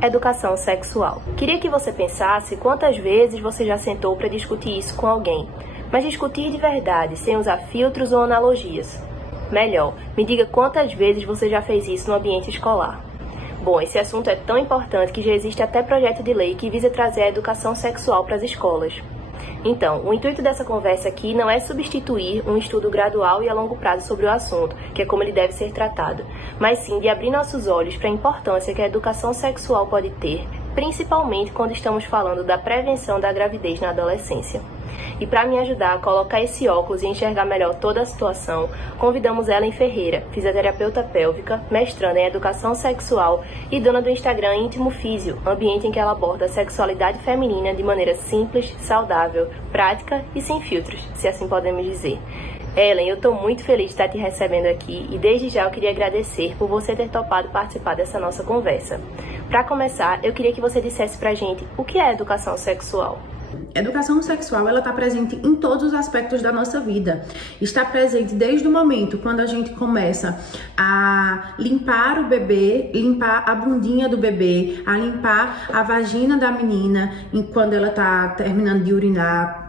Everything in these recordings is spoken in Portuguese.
Educação sexual. Queria que você pensasse quantas vezes você já sentou para discutir isso com alguém, mas discutir de verdade, sem usar filtros ou analogias. Melhor, me diga quantas vezes você já fez isso no ambiente escolar. Bom, esse assunto é tão importante que já existe até projeto de lei que visa trazer a educação sexual para as escolas. Então, o intuito dessa conversa aqui não é substituir um estudo gradual e a longo prazo sobre o assunto, que é como ele deve ser tratado, mas sim de abrir nossos olhos para a importância que a educação sexual pode ter, principalmente quando estamos falando da prevenção da gravidez na adolescência. E para me ajudar a colocar esse óculos e enxergar melhor toda a situação, convidamos Ellen Ferreira, fisioterapeuta pélvica, mestranda em educação sexual e dona do Instagram Íntimo Físio, ambiente em que ela aborda a sexualidade feminina de maneira simples, saudável, prática e sem filtros, se assim podemos dizer. Ellen, eu estou muito feliz de estar te recebendo aqui e desde já eu queria agradecer por você ter topado participar dessa nossa conversa. Para começar, eu queria que você dissesse pra gente o que é educação sexual. Educação sexual, ela está presente em todos os aspectos da nossa vida. Está presente desde o momento quando a gente começa a limpar o bebê, limpar a bundinha do bebê, a limpar a vagina da menina quando ela está terminando de urinar,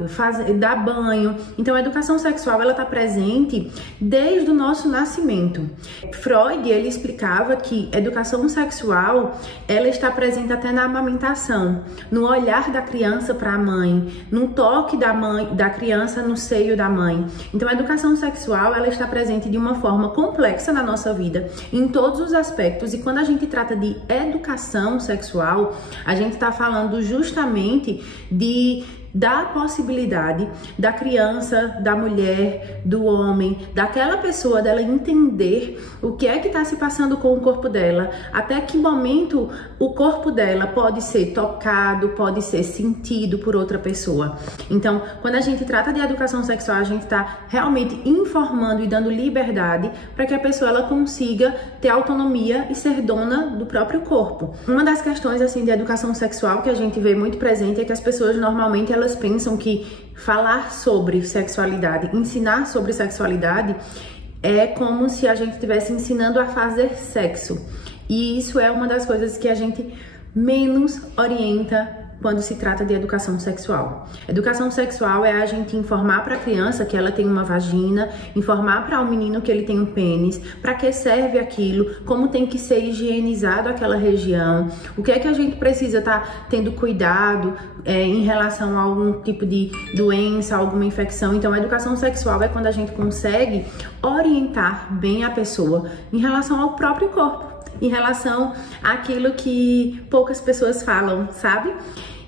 dar banho. Então, a educação sexual, ela está presente desde o nosso nascimento. Freud, ele explicava que educação sexual, ela está presente até na amamentação, no olhar da criança para a mãe, no toque da criança no seio da mãe. Então, a educação sexual, ela está presente de uma forma complexa na nossa vida, em todos os aspectos. E quando a gente trata de educação sexual, a gente está falando justamente da possibilidade da criança, da mulher, do homem, daquela pessoa, dela entender o que é que está se passando com o corpo dela, até que momento o corpo dela pode ser tocado, pode ser sentido por outra pessoa. Então, quando a gente trata de educação sexual, a gente está realmente informando e dando liberdade para que a pessoa ela consiga ter autonomia e ser dona do próprio corpo. Uma das questões assim de educação sexual que a gente vê muito presente é que as pessoas normalmente elas pensam que falar sobre sexualidade, ensinar sobre sexualidade é como se a gente estivesse ensinando a fazer sexo. E isso é uma das coisas que a gente menos orienta quando se trata de educação sexual. Educação sexual é a gente informar para a criança que ela tem uma vagina, informar para o menino que ele tem um pênis, para que serve aquilo, como tem que ser higienizado aquela região, o que é que a gente precisa estar tendo cuidado em relação a algum tipo de doença, alguma infecção. Então, a educação sexual é quando a gente consegue orientar bem a pessoa em relação ao próprio corpo, em relação àquilo que poucas pessoas falam, sabe?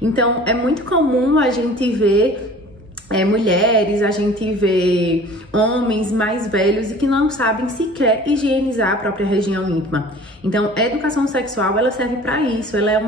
Então, é muito comum a gente ver mulheres, a gente vê homens mais velhos e que não sabem sequer higienizar a própria região íntima. Então, a educação sexual, ela serve para isso, ela é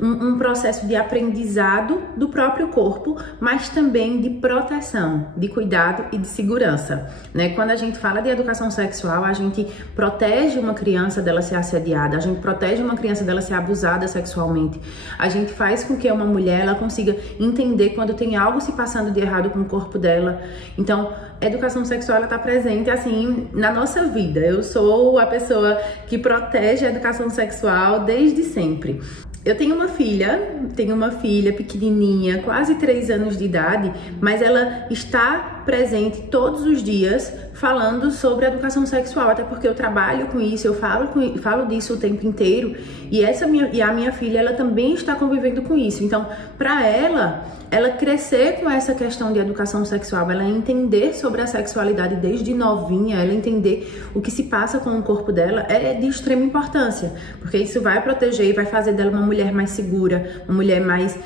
um processo de aprendizado do próprio corpo, mas também de proteção, de cuidado e de segurança, né? Quando a gente fala de educação sexual, a gente protege uma criança dela ser assediada, a gente protege uma criança dela ser abusada sexualmente, a gente faz com que uma mulher ela consiga entender quando tem algo se passando de errado com o corpo dela. Então, a educação sexual ela tá presente assim na nossa vida. Eu sou a pessoa que protege a educação sexual desde sempre. Eu tenho uma filha pequenininha, quase 3 anos de idade, mas ela está presente todos os dias falando sobre educação sexual, até porque eu trabalho com isso, eu falo disso o tempo inteiro, e a minha filha, ela também está convivendo com isso. Então, para ela crescer com essa questão de educação sexual, ela entender sobre a sexualidade desde novinha, ela entender o que se passa com o corpo dela, é de extrema importância, porque isso vai proteger e vai fazer dela uma mulher mais segura, uma mulher mais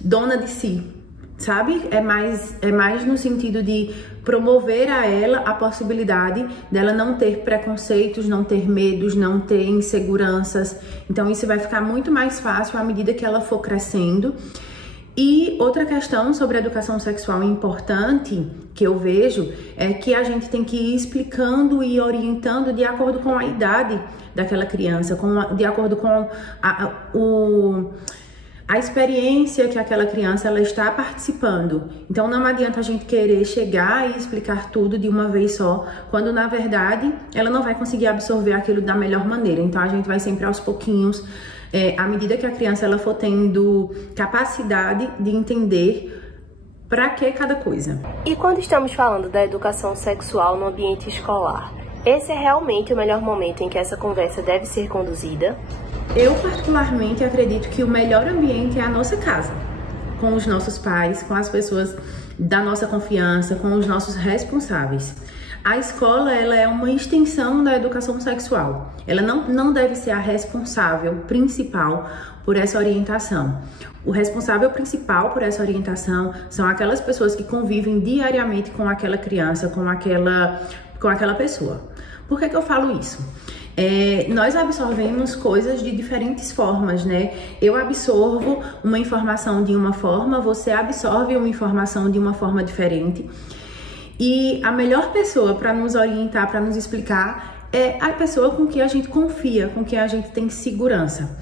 dona de si, sabe? É mais no sentido de promover a ela a possibilidade dela não ter preconceitos, não ter medos, não ter inseguranças. Então isso vai ficar muito mais fácil à medida que ela for crescendo. E outra questão sobre a educação sexual importante que eu vejo é que a gente tem que ir explicando e orientando de acordo com a idade daquela criança, de acordo com a a experiência que aquela criança ela está participando. Então não adianta a gente querer chegar e explicar tudo de uma vez só, quando na verdade ela não vai conseguir absorver aquilo da melhor maneira. Então a gente vai sempre aos pouquinhos, à medida que a criança ela for tendo capacidade de entender para que cada coisa. E quando estamos falando da educação sexual no ambiente escolar, esse é realmente o melhor momento em que essa conversa deve ser conduzida? Eu particularmente acredito que o melhor ambiente é a nossa casa, com os nossos pais, com as pessoas da nossa confiança, com os nossos responsáveis. A escola, ela é uma extensão da educação sexual. Ela não deve ser a responsável principal por essa orientação. O responsável principal por essa orientação são aquelas pessoas que convivem diariamente com aquela criança, com aquela pessoa. Por que eu falo isso? Nós absorvemos coisas de diferentes formas, né? Eu absorvo uma informação de uma forma, você absorve uma informação de uma forma diferente. E a melhor pessoa para nos orientar, para nos explicar, é a pessoa com que a gente confia, com que a gente tem segurança.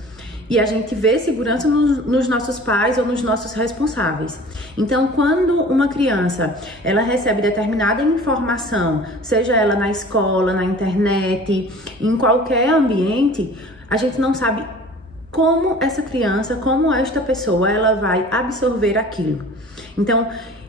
E a gente vê segurança nos nossos pais ou nos nossos responsáveis. Então, quando uma criança ela recebe determinada informação, seja ela na escola, na internet, em qualquer ambiente, a gente não sabe como essa criança, como esta pessoa, ela vai absorver aquilo. Então,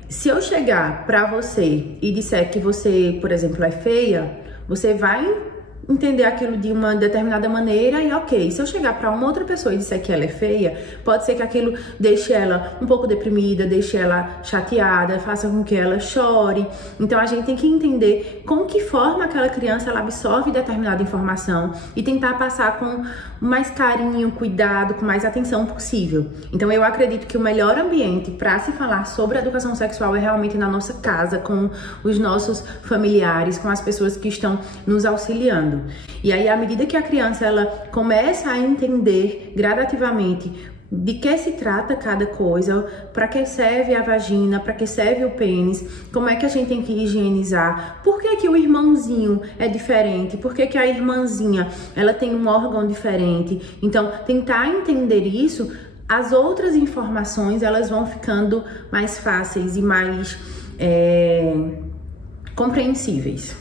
se eu chegar para você e disser que você, por exemplo, é feia, você vai entender aquilo de uma determinada maneira e ok. Se eu chegar para uma outra pessoa e disser que ela é feia, pode ser que aquilo deixe ela um pouco deprimida, deixe ela chateada, faça com que ela chore. Então a gente tem que entender com que forma aquela criança ela absorve determinada informação e tentar passar com mais carinho, cuidado, com mais atenção possível. Então eu acredito que o melhor ambiente para se falar sobre educação sexual é realmente na nossa casa, com os nossos familiares, com as pessoas que estão nos auxiliando. E aí, à medida que a criança ela começa a entender gradativamente de que se trata cada coisa, para que serve a vagina, para que serve o pênis, como é que a gente tem que higienizar, por que o irmãozinho é diferente, por que a irmãzinha ela tem um órgão diferente. Então, tentar entender isso, as outras informações elas vão ficando mais fáceis e mais compreensíveis.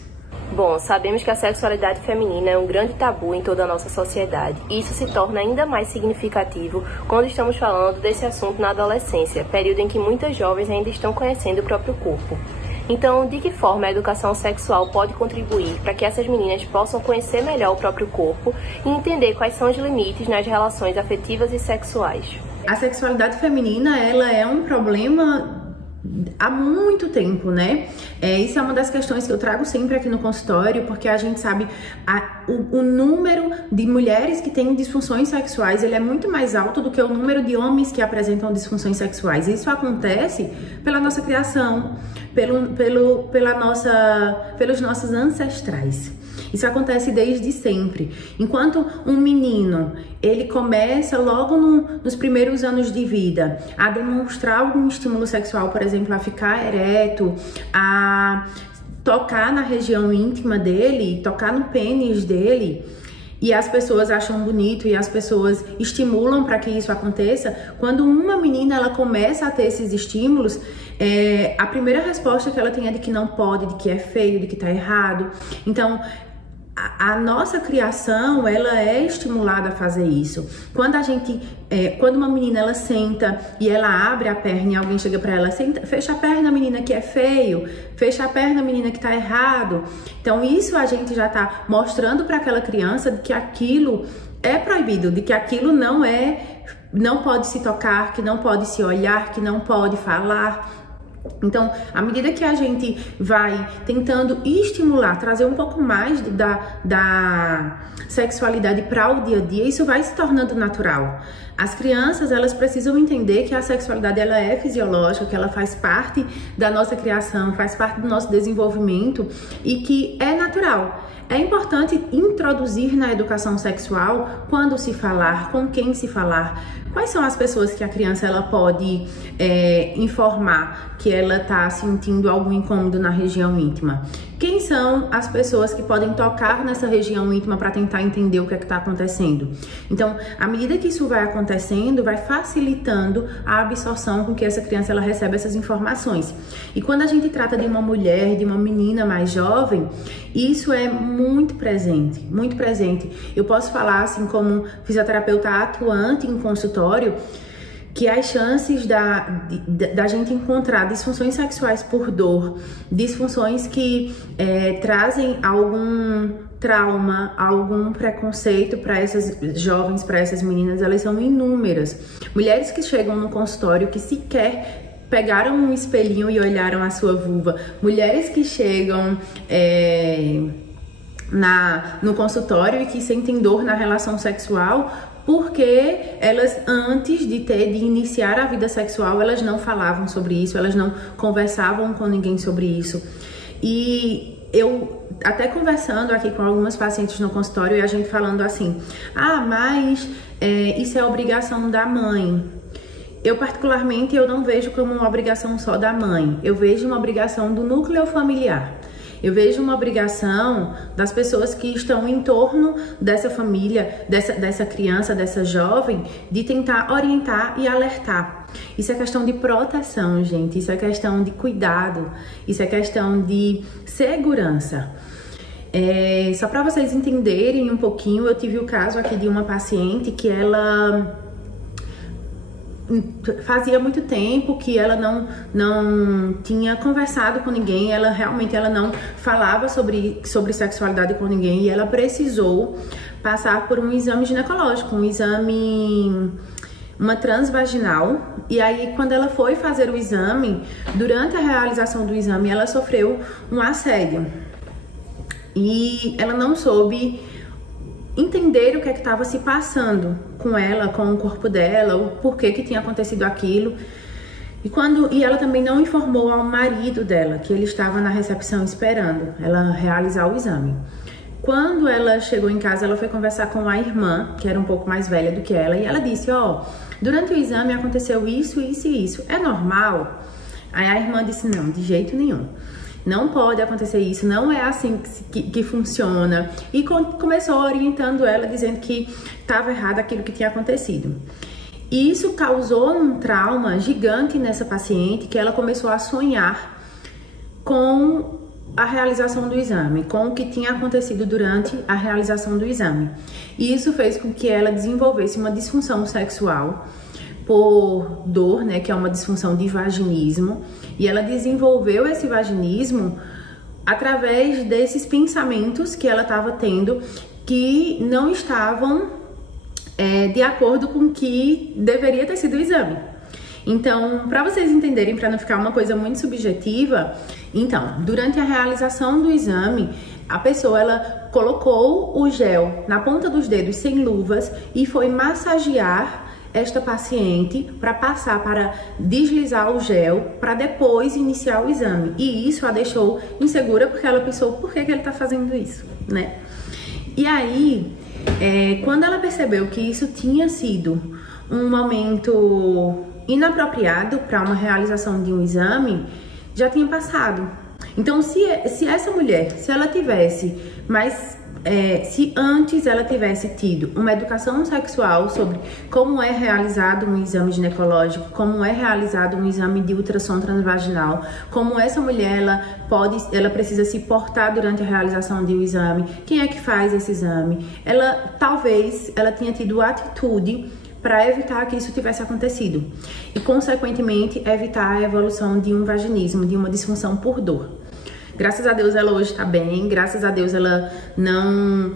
Bom, sabemos que a sexualidade feminina é um grande tabu em toda a nossa sociedade. E isso se torna ainda mais significativo quando estamos falando desse assunto na adolescência, período em que muitas jovens ainda estão conhecendo o próprio corpo. Então, de que forma a educação sexual pode contribuir para que essas meninas possam conhecer melhor o próprio corpo e entender quais são os limites nas relações afetivas e sexuais? A sexualidade feminina, ela é um problema há muito tempo, né? Isso é uma das questões que eu trago sempre aqui no consultório, porque a gente sabe o número de mulheres que têm disfunções sexuais, ele é muito mais alto do que o número de homens que apresentam disfunções sexuais. Isso acontece pela nossa criação, pelos nossos ancestrais. Isso acontece desde sempre. Enquanto um menino, ele começa logo nos primeiros anos de vida a demonstrar algum estímulo sexual, por exemplo, a ficar ereto, a tocar na região íntima dele, tocar no pênis dele, e as pessoas acham bonito e as pessoas estimulam para que isso aconteça. Quando uma menina ela começa a ter esses estímulos, a primeira resposta que ela tem é de que não pode, de que é feio, de que tá errado. Então, a nossa criação, ela é estimulada a fazer isso. Quando uma menina ela senta e ela abre a perna e alguém chega para ela, senta, fecha a perna, menina, que é feio, fecha a perna, menina, que tá errado. Então isso a gente já tá mostrando para aquela criança que aquilo é proibido, de que aquilo não pode se tocar, que não pode se olhar, que não pode falar. Então, à medida que a gente vai tentando estimular, trazer um pouco mais da sexualidade para o dia a dia, isso vai se tornando natural. As crianças, elas precisam entender que a sexualidade ela é fisiológica, que ela faz parte da nossa criação, faz parte do nosso desenvolvimento e que é natural natural. É importante introduzir na educação sexual quando se falar, com quem se falar, quais são as pessoas que a criança ela pode informar que ela está sentindo algum incômodo na região íntima. Quem são as pessoas que podem tocar nessa região íntima para tentar entender o que é que está acontecendo? Então, à medida que isso vai acontecendo, vai facilitando a absorção com que essa criança ela recebe essas informações. E quando a gente trata de uma mulher, de uma menina mais jovem, isso é muito presente, muito presente. Eu posso falar, assim, como fisioterapeuta atuante em consultório, que as chances da gente encontrar disfunções sexuais por dor, disfunções que trazem algum trauma, algum preconceito para essas jovens, para essas meninas, elas são inúmeras. Mulheres que chegam no consultório que sequer pegaram um espelhinho e olharam a sua vulva, mulheres que chegam no consultório e que sentem dor na relação sexual, porque elas, antes de iniciar a vida sexual, elas não falavam sobre isso, elas não conversavam com ninguém sobre isso. E eu, até conversando aqui com algumas pacientes no consultório, e a gente falando assim, mas isso é obrigação da mãe. Eu, particularmente, eu não vejo como uma obrigação só da mãe, eu vejo uma obrigação do núcleo familiar. Eu vejo uma obrigação das pessoas que estão em torno dessa família, dessa criança, dessa jovem, de tentar orientar e alertar. Isso é questão de proteção, gente. Isso é questão de cuidado. Isso é questão de segurança. Só para vocês entenderem um pouquinho, eu tive o caso aqui de uma paciente que ela fazia muito tempo que ela não tinha conversado com ninguém, ela não falava sobre sexualidade com ninguém, e ela precisou passar por um exame ginecológico, uma transvaginal. E aí, quando ela foi fazer o exame, durante a realização do exame, ela sofreu um assédio. E ela não soube entender o que é que estava se passando com ela, com o corpo dela, o porquê que tinha acontecido aquilo. E ela também não informou ao marido dela que ele estava na recepção esperando ela realizar o exame. Quando ela chegou em casa, ela foi conversar com a irmã, que era um pouco mais velha do que ela, e ela disse, durante o exame aconteceu isso, isso e isso. É normal? Aí a irmã disse, não, de jeito nenhum. Não pode acontecer isso, não é assim que funciona. E começou orientando ela, dizendo que estava errado aquilo que tinha acontecido. E isso causou um trauma gigante nessa paciente, que ela começou a sonhar com a realização do exame, com o que tinha acontecido durante a realização do exame. E isso fez com que ela desenvolvesse uma disfunção sexual por dor, né, que é uma disfunção de vaginismo, e ela desenvolveu esse vaginismo através desses pensamentos que ela estava tendo, que não estavam de acordo com o que deveria ter sido o exame. Então, para vocês entenderem, para não ficar uma coisa muito subjetiva, então, durante a realização do exame, a pessoa ela colocou o gel na ponta dos dedos sem luvas e foi massagear esta paciente para deslizar o gel para depois iniciar o exame. E isso a deixou insegura, porque ela pensou, por que ele está fazendo isso, né? E aí, quando ela percebeu que isso tinha sido um momento inapropriado para uma realização de um exame, já tinha passado. Então, se essa mulher, se ela tivesse se antes ela tivesse tido uma educação sexual sobre como é realizado um exame ginecológico, como é realizado um exame de ultrassom transvaginal, como essa mulher ela precisa se portar durante a realização de um exame, quem é que faz esse exame, talvez ela tinha tido atitude para evitar que isso tivesse acontecido e, consequentemente, evitar a evolução de um vaginismo, de uma disfunção por dor. Graças a Deus ela hoje tá bem, graças a Deus ela não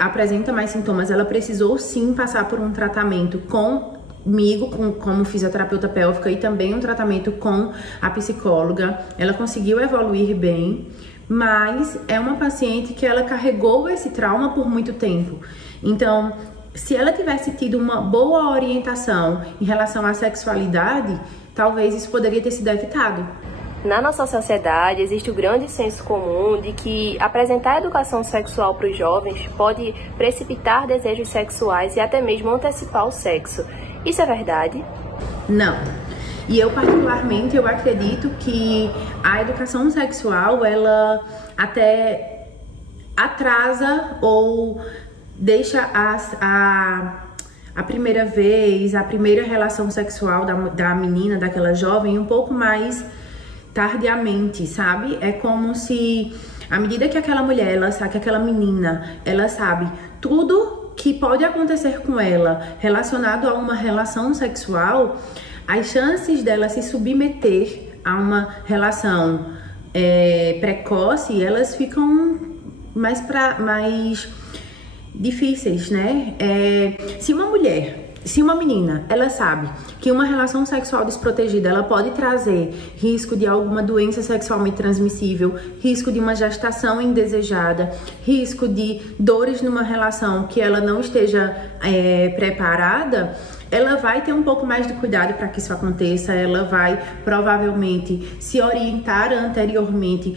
apresenta mais sintomas. Ela precisou sim passar por um tratamento comigo, como fisioterapeuta pélvica, e também um tratamento com a psicóloga. Ela conseguiu evoluir bem, mas é uma paciente que ela carregou esse trauma por muito tempo. Então, se ela tivesse tido uma boa orientação em relação à sexualidade, talvez isso poderia ter sido evitado. Na nossa sociedade existe o grande senso comum de que apresentar educação sexual para os jovens pode precipitar desejos sexuais e até mesmo antecipar o sexo. Isso é verdade? Não. E eu particularmente eu acredito que a educação sexual ela até atrasa ou deixa a primeira vez, a primeira relação sexual da menina, daquela jovem, um pouco mais tardiamente, sabe? É como se, à medida que aquela mulher, ela sabe, que aquela menina, ela sabe tudo que pode acontecer com ela relacionado a uma relação sexual, as chances dela se submeter a uma relação precoce, elas ficam mais difíceis, né? Se uma menina, ela sabe que uma relação sexual desprotegida, ela pode trazer risco de alguma doença sexualmente transmissível, risco de uma gestação indesejada, risco de dores numa relação que ela não esteja preparada, ela vai ter um pouco mais de cuidado para que isso aconteça, ela vai provavelmente se orientar anteriormente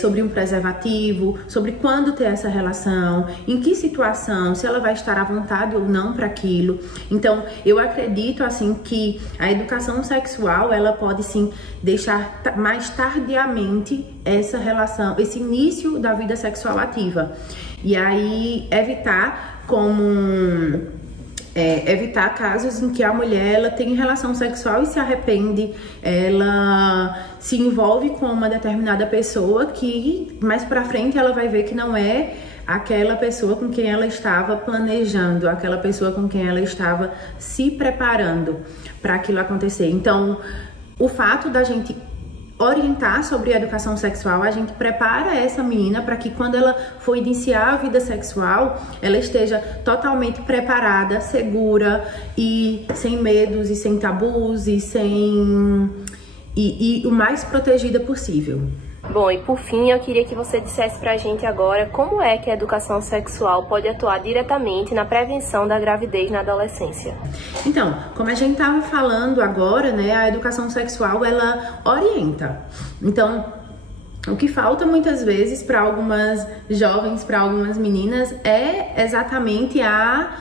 sobre um preservativo, sobre quando ter essa relação, em que situação, se ela vai estar à vontade ou não para aquilo. Então, eu acredito assim que a educação sexual, ela pode sim deixar mais tardiamente essa relação, esse início da vida sexual ativa. E aí evitar evitar casos em que a mulher ela tem relação sexual e se arrepende, ela se envolve com uma determinada pessoa que mais pra frente ela vai ver que não é aquela pessoa com quem ela estava planejando, aquela pessoa com quem ela estava se preparando para aquilo acontecer. Então, o fato da gente orientar sobre a educação sexual, a gente prepara essa menina para que quando ela for iniciar a vida sexual, ela esteja totalmente preparada, segura e sem medos e sem tabus e o mais protegida possível. Bom, e por fim, eu queria que você dissesse pra gente agora como é que a educação sexual pode atuar diretamente na prevenção da gravidez na adolescência. Então, como a gente estava falando agora, né, a educação sexual, ela orienta. Então, o que falta muitas vezes para algumas jovens, para algumas meninas, é exatamente a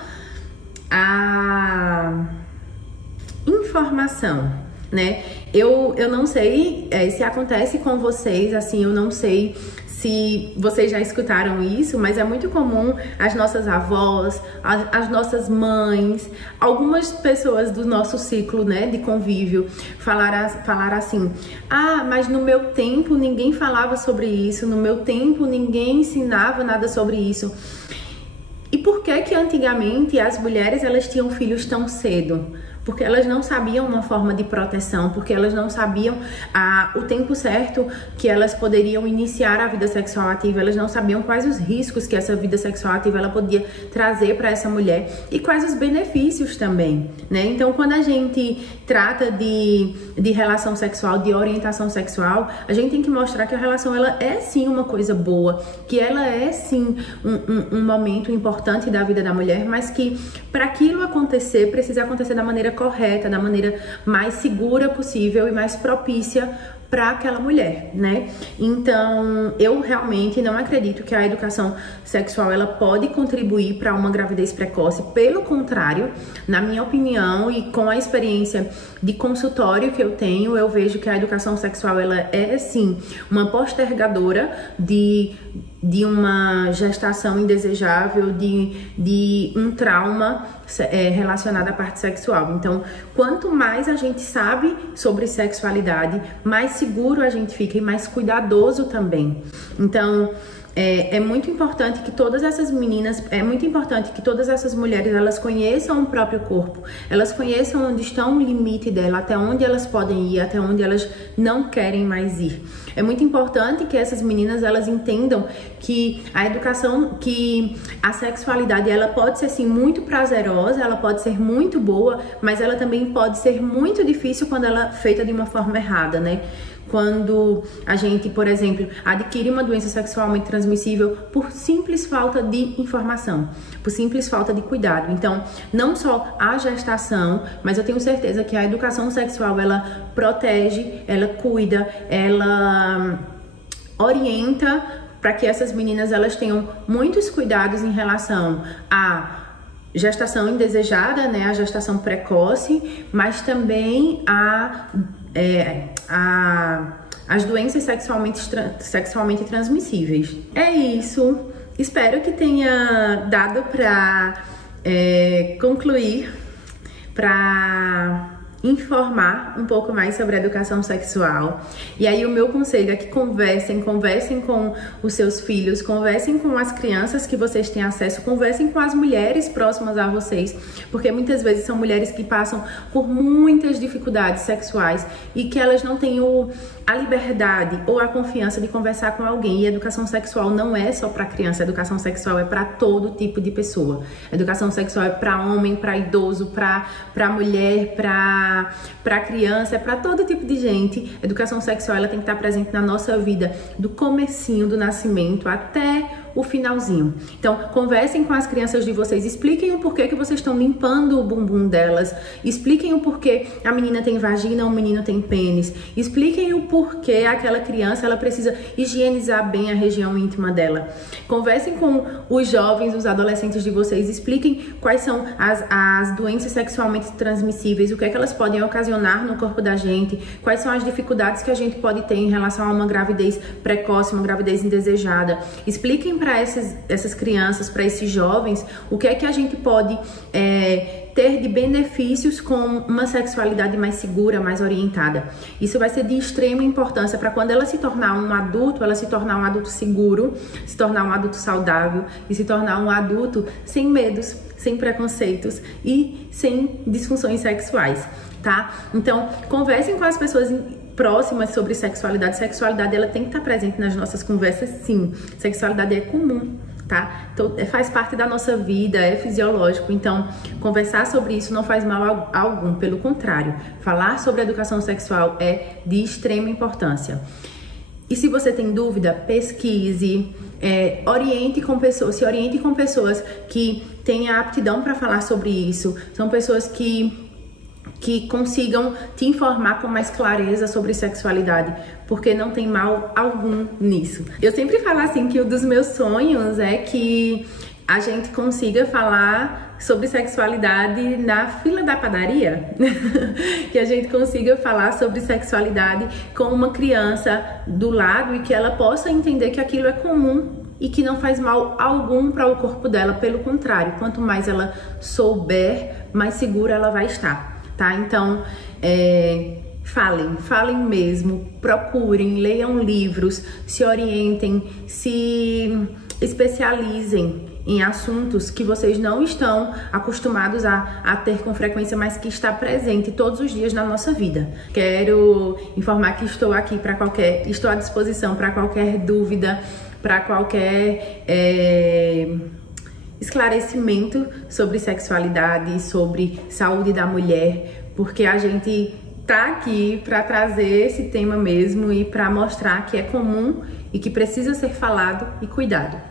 informação, né? Eu não sei se acontece com vocês, assim, eu não sei se vocês já escutaram isso, mas é muito comum as nossas avós, as nossas mães, algumas pessoas do nosso ciclo, né, de convívio, falar assim: ah, mas no meu tempo ninguém falava sobre isso, no meu tempo ninguém ensinava nada sobre isso. E por que antigamente as mulheres elas tinham filhos tão cedo? Porque elas não sabiam uma forma de proteção, porque elas não sabiam o tempo certo que elas poderiam iniciar a vida sexual ativa, elas não sabiam quais os riscos que essa vida sexual ativa ela podia trazer para essa mulher e quais os benefícios também, né? Então, quando a gente trata de relação sexual, de orientação sexual, a gente tem que mostrar que a relação ela é sim uma coisa boa, que ela é sim um momento importante da vida da mulher, mas que para aquilo acontecer, precisa acontecer da maneira correta, da maneira mais segura possível e mais propícia para aquela mulher, né? Então, eu realmente não acredito que a educação sexual ela pode contribuir para uma gravidez precoce. Pelo contrário, na minha opinião e com a experiência de consultório que eu tenho, eu vejo que a educação sexual ela é sim uma postergadora de uma gestação indesejável, de um trauma relacionado à parte sexual. Então, quanto mais a gente sabe sobre sexualidade, mais seguro a gente fica e mais cuidadoso também. Então, é muito importante que todas essas meninas, é muito importante que todas essas mulheres, elas conheçam o próprio corpo, elas conheçam onde está o limite dela, até onde elas podem ir, até onde elas não querem mais ir. É muito importante que essas meninas, elas entendam que a educação, que a sexualidade, ela pode ser sim muito prazerosa, ela pode ser muito boa, mas ela também pode ser muito difícil quando ela é feita de uma forma errada, né? quando a gente, por exemplo, adquire uma doença sexualmente transmissível por simples falta de informação, por simples falta de cuidado. Então, não só a gestação, mas eu tenho certeza que a educação sexual, ela protege, ela cuida, ela orienta para que essas meninas elas tenham muitos cuidados em relação à gestação indesejada, né, a gestação precoce, mas também as doenças sexualmente transmissíveis. É isso. Espero que tenha dado para concluir, para informar um pouco mais sobre a educação sexual. E aí o meu conselho é que conversem com os seus filhos, conversem com as crianças que vocês têm acesso, conversem com as mulheres próximas a vocês, porque muitas vezes são mulheres que passam por muitas dificuldades sexuais e que elas não têm a liberdade ou a confiança de conversar com alguém. E a educação sexual não é só para criança, a educação sexual é para todo tipo de pessoa. A educação sexual é para homem, para idoso, para mulher, para criança, é para todo tipo de gente. A educação sexual ela tem que estar presente na nossa vida do comecinho do nascimento até o finalzinho. Então, conversem com as crianças de vocês, expliquem o porquê que vocês estão limpando o bumbum delas, expliquem o porquê a menina tem vagina, o menino tem pênis, expliquem o porquê aquela criança ela precisa higienizar bem a região íntima dela. Conversem com os jovens, os adolescentes de vocês, expliquem quais são as doenças sexualmente transmissíveis, o que é que elas podem ocasionar no corpo da gente, quais são as dificuldades que a gente pode ter em relação a uma gravidez precoce, uma gravidez indesejada. Expliquem para essas crianças, para esses jovens, o que é que a gente pode ter de benefícios com uma sexualidade mais segura, mais orientada. Isso vai ser de extrema importância para quando ela se tornar um adulto, ela se tornar um adulto seguro, se tornar um adulto saudável e se tornar um adulto sem medos, sem preconceitos e sem disfunções sexuais, tá? Então, conversem com as pessoas próximas sobre sexualidade. Sexualidade ela tem que estar presente nas nossas conversas, sim. Sexualidade é comum, tá? Então, faz parte da nossa vida, é fisiológico. Então, conversar sobre isso não faz mal algum, pelo contrário. Falar sobre educação sexual é de extrema importância. E se você tem dúvida, pesquise, se oriente com pessoas que têm a aptidão para falar sobre isso. São pessoas que consigam te informar com mais clareza sobre sexualidade, porque não tem mal algum nisso. Eu sempre falo assim que um dos meus sonhos é que a gente consiga falar sobre sexualidade na fila da padaria, que a gente consiga falar sobre sexualidade com uma criança do lado e que ela possa entender que aquilo é comum e que não faz mal algum para o corpo dela, pelo contrário, quanto mais ela souber, mais segura ela vai estar. Tá? Então, falem mesmo, procurem, leiam livros, se orientem, se especializem em assuntos que vocês não estão acostumados a ter com frequência, mas que está presente todos os dias na nossa vida. Quero informar que estou aqui estou à disposição para qualquer dúvida, para qualquer esclarecimento sobre sexualidade, sobre saúde da mulher, porque a gente tá aqui para trazer esse tema mesmo e para mostrar que é comum e que precisa ser falado e cuidado.